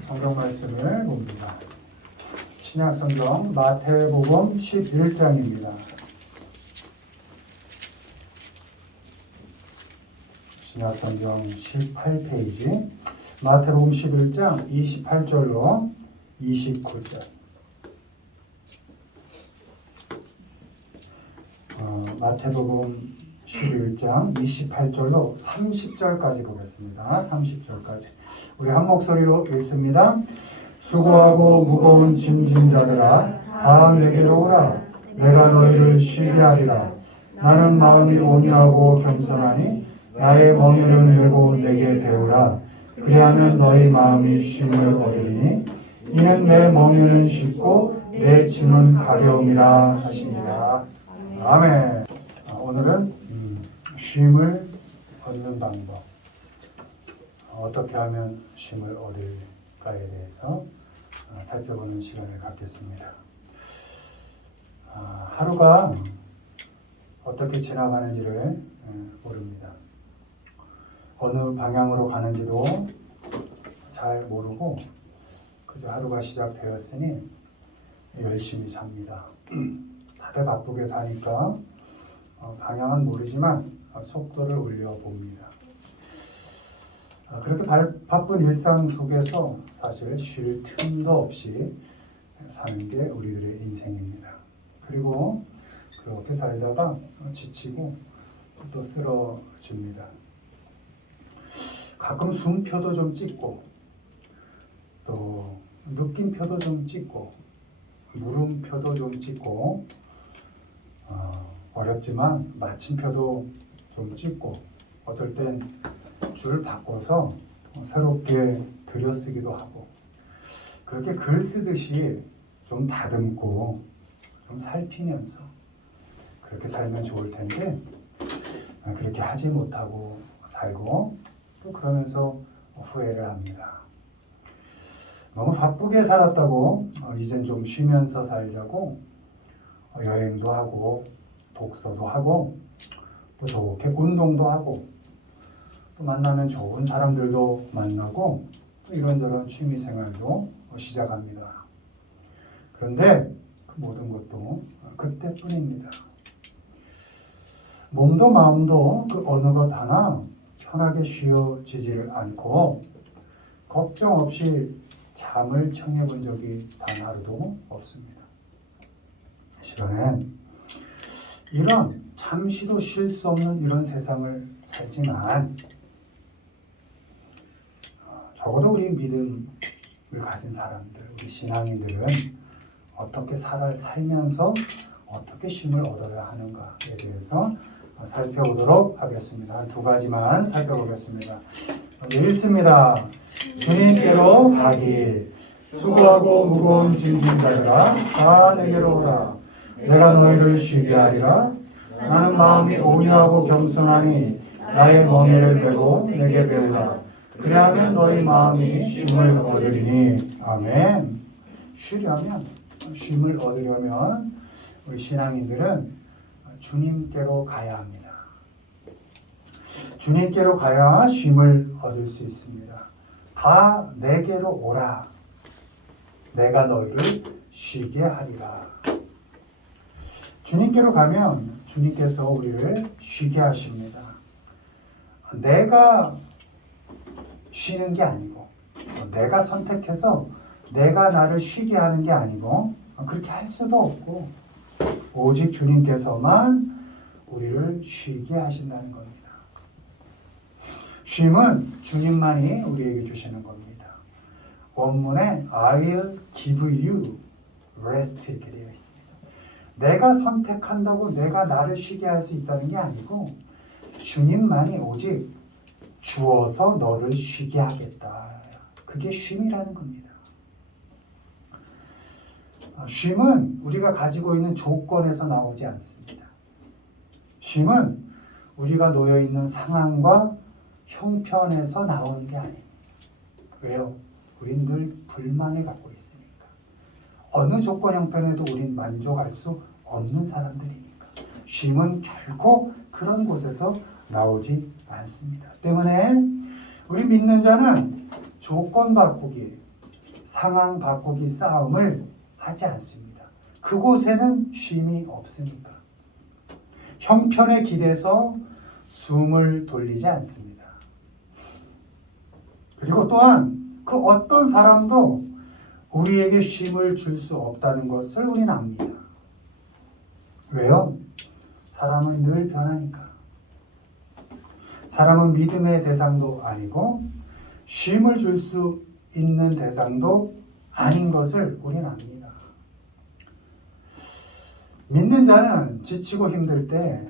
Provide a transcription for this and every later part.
성경 말씀을 봅니다. 신약 성경 마태복음 11장입니다. 신약 성경 18페이지 마태복음 11장 28절로 29절. 마태복음 11장 28절로 30절까지 보겠습니다. 30절까지. 우리 한 목소리로 읽습니다. 수고하고 무거운 짐진 자들아 다 내게로 오라. 내가 너희를 쉬게 하리라. 나는 마음이 온유하고 겸손하니 나의 멍에를 메고 내게 배우라. 그리하면 너희 마음이 쉼을 얻으리니 이는 내 멍에는 쉽고 내 짐은 가벼움이라 하시니라. 아멘. 오늘은 쉼을 얻는 방법, 어떻게 하면 쉼을 얻을까에 대해서 살펴보는 시간을 갖겠습니다. 하루가 어떻게 지나가는지를 모릅니다. 어느 방향으로 가는지도 잘 모르고 그저 하루가 시작되었으니 열심히 삽니다. 다들 바쁘게 사니까 방향은 모르지만 속도를 올려봅니다. 그렇게 바쁜 일상 속에서 사실 쉴 틈도 없이 사는 게 우리들의 인생입니다. 그리고 그렇게 살다가 지치고 또 쓰러집니다. 가끔 숨표도 좀 찍고 또 느낌표도 좀 찍고 물음표도 좀 찍고 어렵지만 마침표도 좀 찍고 어떨 땐 줄 바꿔서 새롭게 들여쓰기도 하고 그렇게 글 쓰듯이 좀 다듬고 좀 살피면서 그렇게 살면 좋을 텐데 그렇게 하지 못하고 살고 또 그러면서 후회를 합니다. 너무 바쁘게 살았다고 이젠 좀 쉬면서 살자고 여행도 하고 독서도 하고 또 좋게 운동도 하고 또 만나면 좋은 사람들도 만나고 또 이런저런 취미생활도 시작합니다. 그런데 그 모든 것도 그때뿐입니다. 몸도 마음도 그 어느 것 하나 편하게 쉬어지지를 않고 걱정 없이 잠을 청해 본 적이 단 하루도 없습니다. 이 시간엔 이런 잠시도 쉴 수 없는 이런 세상을 살지만 적어도 우리 믿음을 가진 사람들, 우리 신앙인들은 어떻게 살면서 어떻게 쉼을 얻어야 하는가에 대해서 살펴보도록 하겠습니다. 한 두 가지만 살펴보겠습니다. 읽습니다. 주님께로 가기. 수고하고 무거운 짐진 자들아 다 내게로 오라. 내가 너희를 쉬게 하리라. 나는 마음이 온유하고 겸손하니 나의 멍에를 메고 내게 배우라. 그리하면 너희 마음이 쉼을 얻으리니. 아멘. 쉼을 얻으려면 우리 신앙인들은 주님께로 가야 합니다. 주님께로 가야 쉼을 얻을 수 있습니다. 다 내게로 오라. 내가 너희를 쉬게 하리라. 주님께로 가면 주님께서 우리를 쉬게 하십니다. 내가 쉬는 게 아니고 내가 선택해서 내가 나를 쉬게 하는 게 아니고 그렇게 할 수도 없고 오직 주님께서만 우리를 쉬게 하신다는 겁니다. 쉼은 주님만이 우리에게 주시는 겁니다. 원문에 I'll give you rest 이렇게 되어 있습니다. 내가 선택한다고 내가 나를 쉬게 할 수 있다는 게 아니고 주님만이 오직 주어서 너를 쉬게 하겠다. 그게 쉼이라는 겁니다. 쉼은 우리가 가지고 있는 조건에서 나오지 않습니다. 쉼은 우리가 놓여있는 상황과 형편에서 나오는 게 아닙니다. 왜요? 우린 늘 불만을 갖고 있으니까. 어느 조건 형편에도 우린 만족할 수 없는 사람들이니까. 쉼은 결코 그런 곳에서 나오지 않습니다. 때문에 우리 믿는 자는 조건 바꾸기, 상황 바꾸기 싸움을 하지 않습니다. 그곳에는 쉼이 없으니까. 형편에 기대서 숨을 돌리지 않습니다. 그리고 또한 그 어떤 사람도 우리에게 쉼을 줄 수 없다는 것을 우리는 압니다. 왜요? 사람은 늘 변하니까. 사람은 믿음의 대상도 아니고 쉼을 줄 수 있는 대상도 아닌 것을 우리는 압니다. 믿는 자는 지치고 힘들 때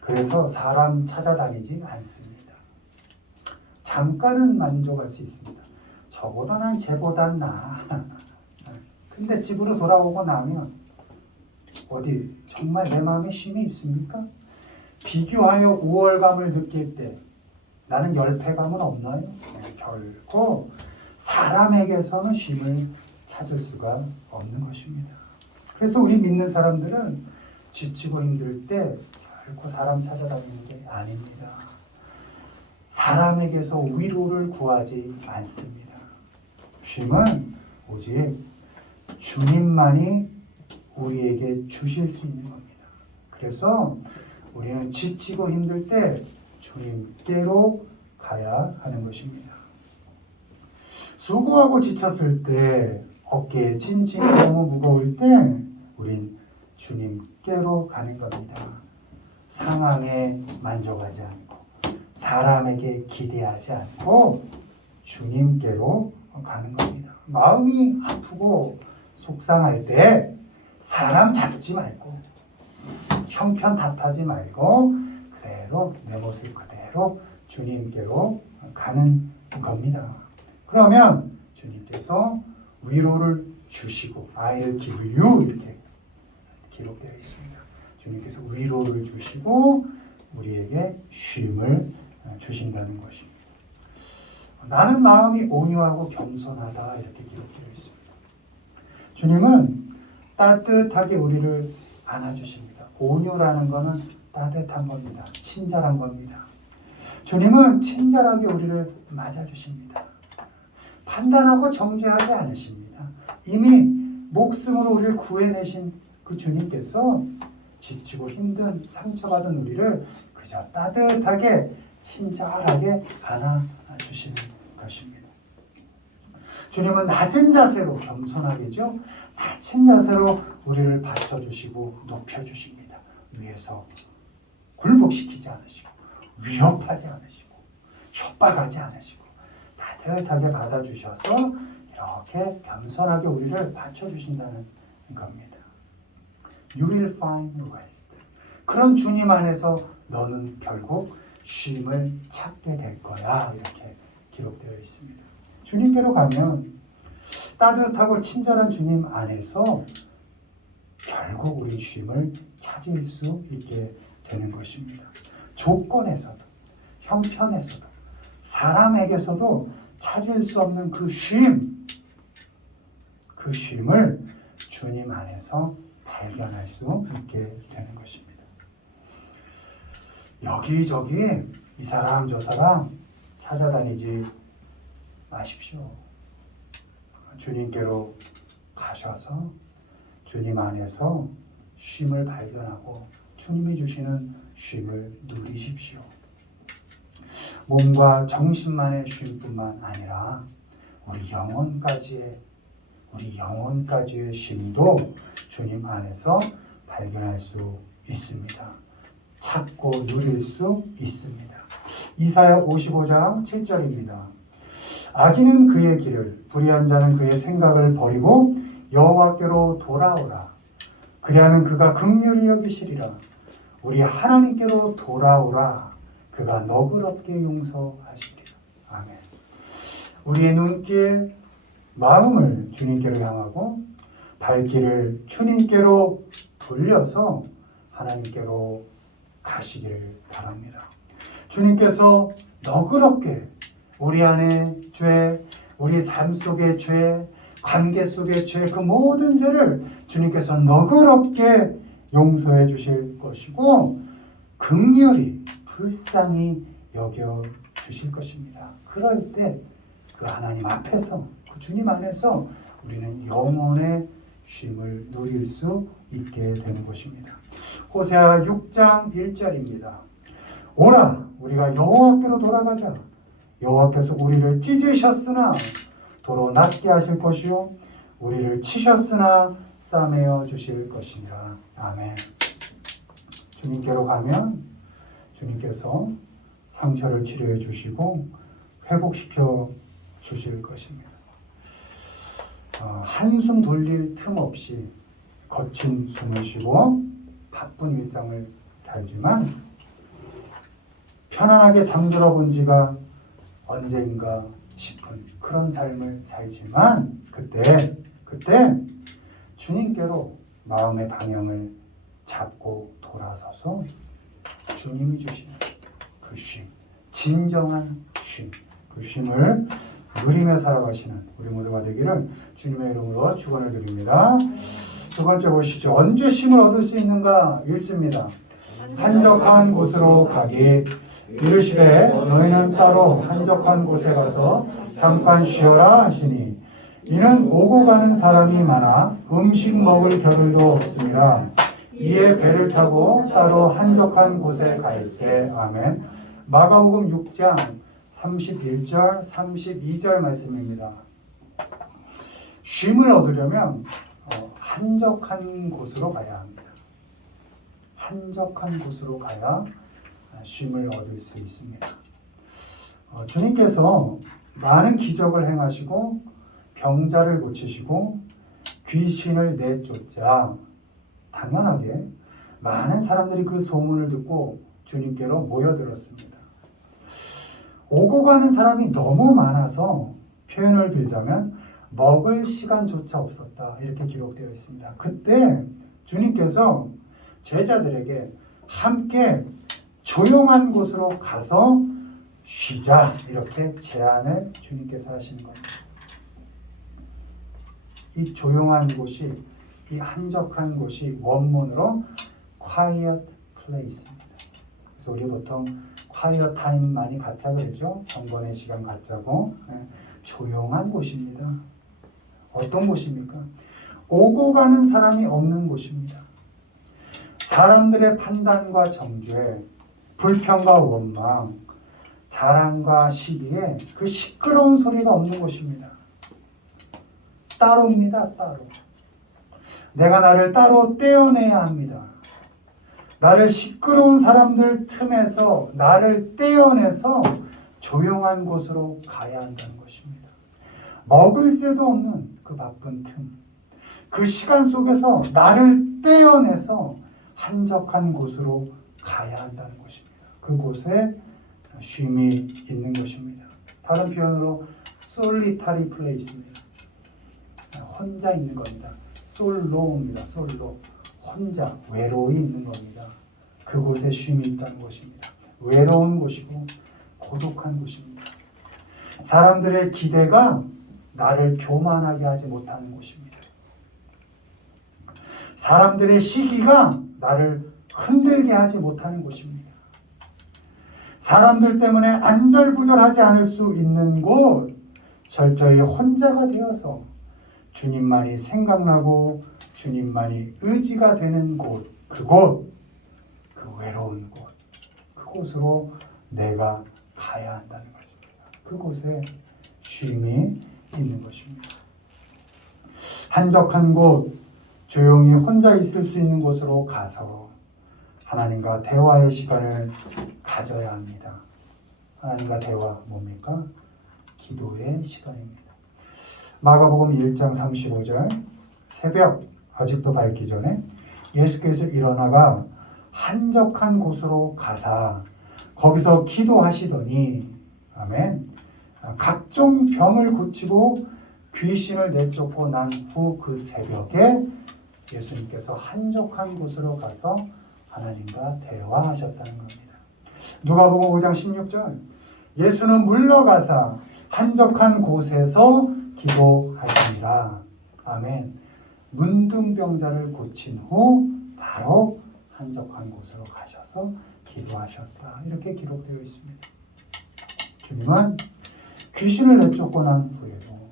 그래서 사람 찾아다니지 않습니다. 잠깐은 만족할 수 있습니다. 저보다 난 쟤보단 나아. 근데 집으로 돌아오고 나면 어디 정말 내 마음에 쉼이 있습니까? 비교하여 우월감을 느낄 때 나는 열패감은 없나요? 네, 결코 사람에게서는 쉼을 찾을 수가 없는 것입니다. 그래서 우리 믿는 사람들은 지치고 힘들 때 결코 사람 찾아다니는 게 아닙니다. 사람에게서 위로를 구하지 않습니다. 쉼은 오직 주님만이 우리에게 주실 수 있는 겁니다. 그래서 우리는 지치고 힘들 때 주님께로 가야 하는 것입니다. 수고하고 지쳤을 때 어깨에 짐이 너무 무거울 때 우린 주님께로 가는 겁니다. 상황에 만족하지 않고 사람에게 기대하지 않고 주님께로 가는 겁니다. 마음이 아프고 속상할 때 사람 잡지 말고 형편 탓하지 말고 그대로 내 모습 그대로 주님께로 가는 겁니다. 그러면 주님께서 위로를 주시고 I'll give you 이렇게 기록되어 있습니다. 주님께서 위로를 주시고 우리에게 쉼을 주신다는 것입니다. 나는 마음이 온유하고 겸손하다 이렇게 기록되어 있습니다. 주님은 따뜻하게 우리를 안아주십니다. 온유라는 것은 따뜻한 겁니다. 친절한 겁니다. 주님은 친절하게 우리를 맞아주십니다. 판단하고 정죄하지 않으십니다. 이미 목숨으로 우리를 구해내신 그 주님께서 지치고 힘든 상처받은 우리를 그저 따뜻하게 친절하게 안아주시는 것입니다. 주님은 낮은 자세로 겸손하게죠. 낮은 자세로 우리를 받쳐주시고 높여주십니다. 위에서 굴복시키지 않으시고 위협하지 않으시고 협박하지 않으시고 따뜻하게 받아주셔서 이렇게 겸손하게 우리를 받쳐주신다는 겁니다. You will find rest. 그런 주님 안에서 너는 결국 쉼을 찾게 될 거야. 이렇게 기록되어 있습니다. 주님께로 가면 따뜻하고 친절한 주님 안에서 결국 우리 쉼을 찾을 수 있게 되는 것입니다. 조건에서도 형편에서도 사람에게서도 찾을 수 없는 그 쉼을 주님 안에서 발견할 수 있게 되는 것입니다. 여기저기 이 사람 저 사람 찾아다니지 마십시오. 주님께로 가셔서 주님 안에서 쉼을 발견하고 주님이 주시는 쉼을 누리십시오. 몸과 정신만의 쉼뿐만 아니라 우리 영혼까지의 쉼도 주님 안에서 발견할 수 있습니다. 찾고 누릴 수 있습니다. 이사야 55장 7절입니다. 악인은 그의 길을, 불의한 자는 그의 생각을 버리고 여호와께로 돌아오라. 그리하면 그가 긍휼히 여기시리라. 우리 하나님께로 돌아오라. 그가 너그럽게 용서하시리라. 아멘. 우리의 눈길, 마음을 주님께로 향하고 발길을 주님께로 돌려서 하나님께로 가시기를 바랍니다. 주님께서 너그럽게 우리 안의 죄, 우리 삶 속의 죄, 관계 속의 죄, 그 모든 죄를 주님께서 너그럽게 용서해 주실 것이고 긍휼히 불쌍히 여겨 주실 것입니다. 그럴 때 그 하나님 앞에서 그 주님 안에서 우리는 영원의 쉼을 누릴 수 있게 되는 것입니다. 호세아 6장 1절입니다. 오라 우리가 여호와께로 돌아가자. 여호와께서 우리를 찢으셨으나 도로 낫게 하실 것이요 우리를 치셨으나 싸매어 주실 것이니라. 아멘. 주님께로 가면 주님께서 상처를 치료해 주시고 회복시켜 주실 것입니다. 한숨 돌릴 틈 없이 거친 숨을 쉬고 바쁜 일상을 살지만 편안하게 잠들어 본 지가 언제인가 싶은 그런 삶을 살지만 그때 주님께로 마음의 방향을 잡고 돌아서서 주님이 주시는 그 쉼, 진정한 쉼, 그 쉼을 누리며 살아가시는 우리 모두가 되기를 주님의 이름으로 축원을 드립니다. 두 번째 보시죠. 언제 쉼을 얻을 수 있는가 읽습니다. 한적한 곳으로 가기 이르시되 너희는 따로 한적한 곳에 가서 잠깐 쉬어라 하시니 이는 오고 가는 사람이 많아 음식 먹을 겨를도 없음이라. 이에 배를 타고 따로 한적한 곳에 갈새. 아멘. 마가복음 6장 31절 32절 말씀입니다. 쉼을 얻으려면 한적한 곳으로 가야 합니다. 한적한 곳으로 가야 쉼을 얻을 수 있습니다. 주님께서 많은 기적을 행하시고 병자를 고치시고 귀신을 내쫓자 당연하게 많은 사람들이 그 소문을 듣고 주님께로 모여들었습니다. 오고 가는 사람이 너무 많아서 표현을 빌자면 먹을 시간조차 없었다 이렇게 기록되어 있습니다. 그때 주님께서 제자들에게 함께 조용한 곳으로 가서 쉬자 이렇게 제안을 주님께서 하시는 겁니다. 이 조용한 곳이 이 한적한 곳이 원문으로 quiet place입니다. 그래서 우리 보통 quiet time 많이 갖자 그러죠. 경건의 시간 갖자고. 조용한 곳입니다. 어떤 곳입니까? 오고 가는 사람이 없는 곳입니다. 사람들의 판단과 정죄, 불평과 원망, 자랑과 시기에 그 시끄러운 소리가 없는 곳입니다. 따로입니다. 따로. 내가 나를 따로 떼어내야 합니다. 나를 시끄러운 사람들 틈에서 나를 떼어내서 조용한 곳으로 가야 한다는 것입니다. 먹을 새도 없는 그 바쁜 틈, 그 시간 속에서 나를 떼어내서 한적한 곳으로 가야 한다는 것입니다. 그곳에 쉼이 있는 것입니다. 다른 표현으로 solitary place입니다. 혼자 있는 겁니다. 솔로입니다. 솔로. 혼자, 외로이 있는 겁니다. 그곳에 쉼이 있다는 것입니다. 외로운 곳이고 고독한 곳입니다. 사람들의 기대가 나를 교만하게 하지 못하는 곳입니다. 사람들의 시기가 나를 흔들게 하지 못하는 곳입니다. 사람들 때문에 안절부절하지 않을 수 있는 곳, 철저히 혼자가 되어서 주님만이 생각나고 주님만이 의지가 되는 곳, 그곳, 그 외로운 곳, 그곳으로 내가 가야 한다는 것입니다. 그곳에 쉼이 있는 것입니다. 한적한 곳, 조용히 혼자 있을 수 있는 곳으로 가서 하나님과 대화의 시간을 가져야 합니다. 하나님과 대화 뭡니까? 기도의 시간입니다. 마가복음 1장 35절 새벽 아직도 밝기 전에 예수께서 일어나가 한적한 곳으로 가사 거기서 기도하시더니 아멘. 각종 병을 고치고 귀신을 내쫓고 난 후 그 새벽에 예수님께서 한적한 곳으로 가서 하나님과 대화하셨다는 겁니다. 누가복음 5장 16절 예수는 물러가사 한적한 곳에서 기도하시니라. 아멘. 문둥병자를 고친 후 바로 한적한 곳으로 가셔서 기도하셨다. 이렇게 기록되어 있습니다. 주님은 귀신을 내쫓고 난 후에도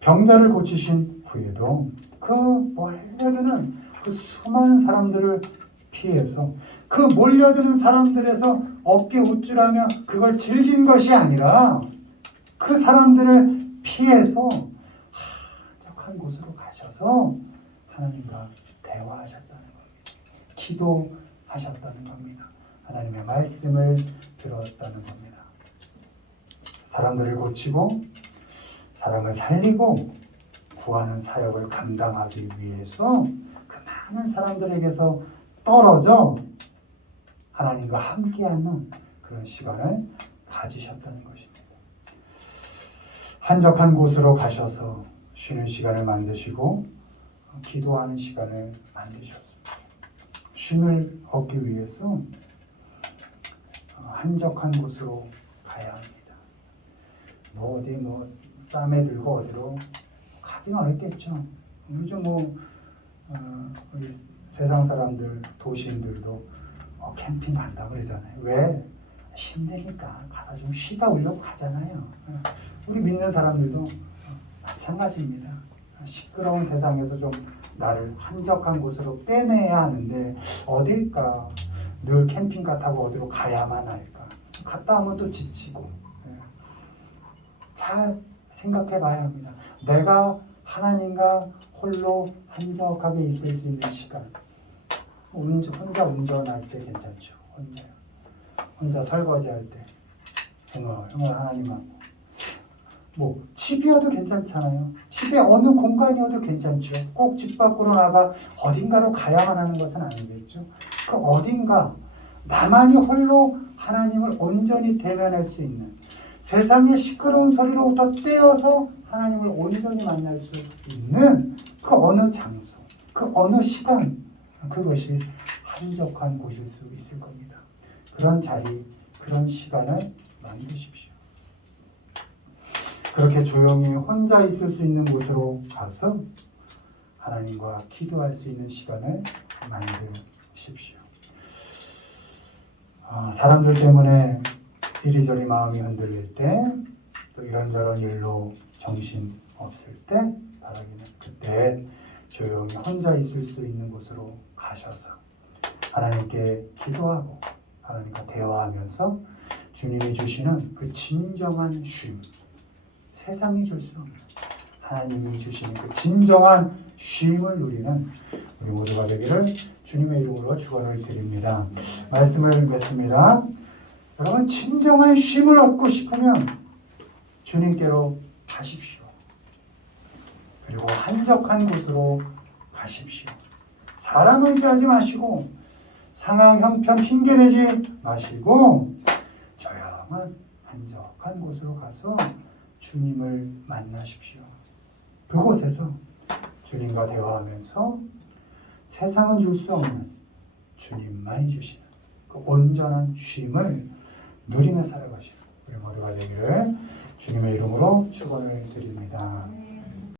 병자를 고치신 후에도 그 몰려드는 그 수많은 사람들을 피해서 그 몰려드는 사람들에서 어깨 우쭐하며 그걸 즐긴 것이 아니라 그 사람들을 피해서 한적한 곳으로 가셔서 하나님과 대화하셨다는 겁니다. 기도하셨다는 겁니다. 하나님의 말씀을 들었다는 겁니다. 사람들을 고치고 사람을 살리고 구하는 사역을 감당하기 위해서 그 많은 사람들에게서 떨어져 하나님과 함께하는 그런 시간을 가지셨다는 것입니다. 한적한 곳으로 가셔서 쉬는 시간을 만드시고 기도하는 시간을 만드셨습니다. 쉼을 얻기 위해서 한적한 곳으로 가야 합니다. 어디 쌈에 들고 어디로 가긴 어렵겠죠. 요즘 우리 세상 사람들 도시인들도 캠핑 간다고 그러잖아요. 왜? 힘드니까 가서 좀 쉬다 오려고 가잖아요. 우리 믿는 사람들도 마찬가지입니다. 시끄러운 세상에서 좀 나를 한적한 곳으로 빼내야 하는데 어딜까? 늘 캠핑카 타고 어디로 가야만 할까? 갔다 오면 또 지치고. 잘 생각해 봐야 합니다. 내가 하나님과 홀로 한적하게 있을 수 있는 시간. 혼자 운전할 때 괜찮죠. 혼자 설거지할 때 흥얼흥얼 하나님하고. 집이어도 괜찮잖아요. 집에 어느 공간이어도 괜찮죠. 꼭 집 밖으로 나가 어딘가로 가야만 하는 것은 아니겠죠. 그 어딘가 나만이 홀로 하나님을 온전히 대면할 수 있는, 세상의 시끄러운 소리로부터 떼어서 하나님을 온전히 만날 수 있는 그 어느 장소, 그 어느 시간, 그것이 한적한 곳일 수 있을 겁니다. 그런 자리, 그런 시간을 만드십시오. 그렇게 조용히 혼자 있을 수 있는 곳으로 가서 하나님과 기도할 수 있는 시간을 만드십시오. 사람들 때문에 이리저리 마음이 흔들릴 때, 또 이런저런 일로 정신 없을 때, 바라기는 그때 조용히 혼자 있을 수 있는 곳으로 가셔서 하나님께 기도하고 하나님과 대화하면서 주님이 주시는 그 진정한 쉼, 세상이 줄 수 없는 하나님이 주시는 그 진정한 쉼을 누리는 우리 모두가 되기를 주님의 이름으로 축원을 드립니다. 말씀을 맺습니다. 여러분, 진정한 쉼을 얻고 싶으면 주님께로 가십시오. 그리고 한적한 곳으로 가십시오. 사람 의지하지 마시고 상황 형편 핑계대지 마시고 조용한 한적한 곳으로 가서 주님을 만나십시오. 그곳에서 주님과 대화하면서 세상은 줄 수 없는 주님만이 주시는 그 온전한 쉼을 누리며 살아가시는 우리 모두가 되기를 주님의 이름으로 축원을 드립니다.